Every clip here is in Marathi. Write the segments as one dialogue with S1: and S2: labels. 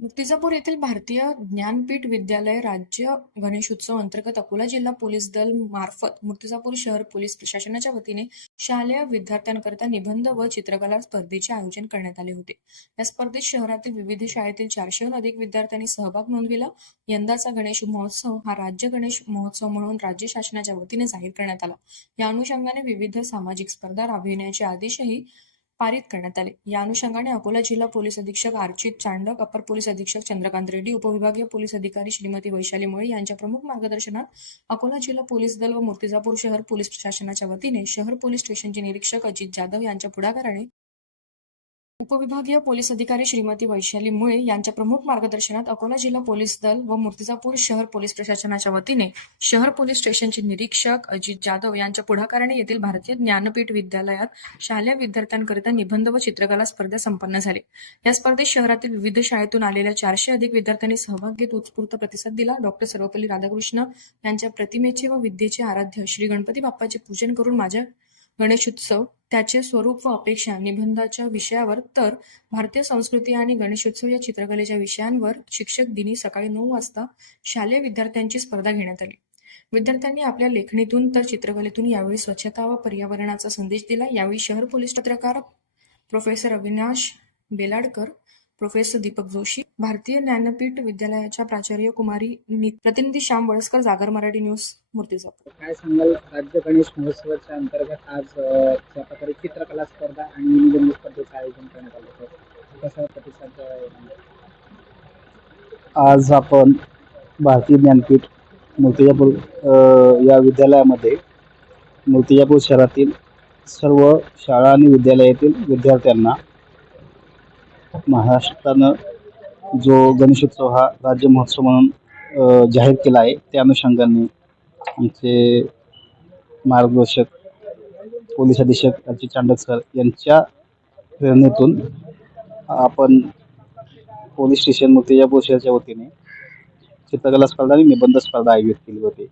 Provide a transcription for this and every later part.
S1: मूर्तिजापूर येथील भारतीय ज्ञानपीठ विद्यालय राज्य गणेशोत्सव अंतर्गत अकोला जिल्हा पोलीस दल मार्फत मूर्तिजापूर शहर पोलीस प्रशासनाच्या वतीने शालेय विद्यार्थ्यांकरता निबंध व चित्रकला स्पर्धेचे आयोजन करण्यात आले होते. या स्पर्धेत शहरातील विविध शाळेतील चारशेहून अधिक विद्यार्थ्यांनी सहभाग नोंदविला. यंदाचा गणेश महोत्सव हा राज्य गणेश महोत्सव म्हणून राज्य शासनाच्या वतीने जाहीर करण्यात आला. या अनुषंगाने विविध सामाजिक स्पर्धा राबविण्याचे आदेशही पारित करण्यात आले. या अनुषंगाने अकोला जिल्हा पोलीस अधीक्षक अर्चित चांडक अपर पोलीस अधीक्षक चंद्रकांत रेड्डी उपविभागीय पोलीस अधिकारी श्रीमती वैशाली मुळे यांच्या प्रमुख मार्गदर्शनात अकोला जिल्हा पोलीस दल व मूर्तिजापूर शहर पोलीस प्रशासनाच्या वतीने शहर पोलीस स्टेशनचे निरीक्षक अजित जाधव यांच्या पुढाकाराने उपविभागीय पोलीस अधिकारी श्रीमती वैशाली मुळे यांच्या प्रमुख मार्गदर्शनात अकोला जिल्हा पोलीस दल व मूर्तिजापूर शहर पोलीस प्रशासनाच्या वतीने शहर पोलीस स्टेशनचे निरीक्षक अजित जाधव यांच्या पुढाकाराने येथील भारतीय ज्ञानपीठ विद्यालयात शालेय विद्यार्थ्यांकरिता निबंध व चित्रकला स्पर्धा संपन्न झाली. या स्पर्धेत शहरातील विविध शाळेतून आलेल्या चारशे अधिक विद्यार्थ्यांनी सहभाग घेत उत्स्फूर्त प्रतिसाद दिला. डॉक्टर सर्वपल्ली राधाकृष्ण यांच्या प्रतिमेचे व विद्येचे आराध्य श्री गणपती बाप्पाचे पूजन करून माझ्या गणेशोत्सव त्याचे स्वरूप व अपेक्षा निबंधाच्या विषयावर तर भारतीय संस्कृती आणि गणेशोत्सव या चित्रकलेच्या विषयांवर शिक्षक दिनी सकाळी नऊ वाजता शालेय विद्यार्थ्यांची स्पर्धा घेण्यात आली. विद्यार्थ्यांनी आपल्या लेखणीतून तर चित्रकलेतून यावेळी स्वच्छता व पर्यावरणाचा संदेश दिला. यावेळी शहर पोलीस पत्रकार प्रोफेसर अविनाश बेलाडकर प्रोफेसर दीपक जोशी भारतीय ज्ञानपीठ विद्यालयाच्या प्राचार्य कुमारी प्रतिनिधी श्याम वळसकर जागर मराठी न्यूज मूर्तिजापूर.
S2: काय सांगाल? राज्य गणेश महोत्सवाच्या अंतर्गत आज ज्या प्रकारे चित्रकला स्पर्धा आणि निबंध स्पर्धेचं आयोजन करण्यात आलं होतं कसा प्रतिसाद
S3: आज आपण भारतीय ज्ञानपीठ मूर्तिजापूर अ, या विद्यालयामध्ये मूर्तिजापूर शहरातील सर्व शाळा आणि विद्यालयातील विद्यार्थ्यांना महाराष्ट्रानं जो गणेशोत्सव हा राज्य महोत्सव म्हणून जाहीर केला आहे त्या अनुषंगाने आमचे मार्गदर्शक पोलीस अधीक्षक अजित चांडक सर यांच्या प्रेरणेतून आपण पोलीस स्टेशन मूर्तिजापूर शहराच्या वतीने चित्रकला स्पर्धा आणि निबंध स्पर्धा आयोजित केली होती.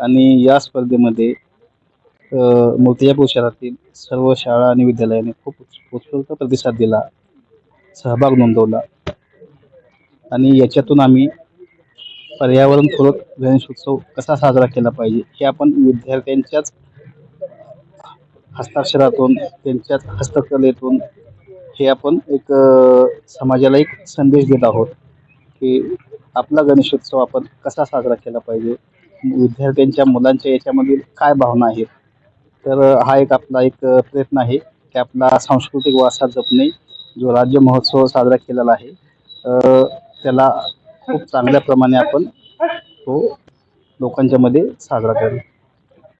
S3: आणि या स्पर्धेमध्ये अ, मूर्तिजापूर शहरातील सर्व शाळा आणि विद्यालयाने खूप उत्स्फूर्त प्रतिसाद दिला. सहभाग नोंदवला. आणि याच्यातून आम्ही पर्यावरणपूरक गणेशोत्सव कसा साजरा केला पाहिजे हे आपण विद्यार्थ्यांच्याच हस्ताक्षरातून त्यांच्याच हस्तकलेतून हे आपण एक समाजाला एक संदेश देत आहोत की आपला गणेशोत्सव आपण कसा साजरा केला पाहिजे विद्यार्थ्यांच्या मुलांच्या याच्यामधील काय भावना आहेत तर हा एक आपला एक प्रयत्न आहे की आपला सांस्कृतिक वारसा जपणे जो राज्य महोत्सव साजरा केलेला आहे त्याला खूप चांगल्या प्रमाणे आपण तो लोकांच्या मध्ये साजरा करू.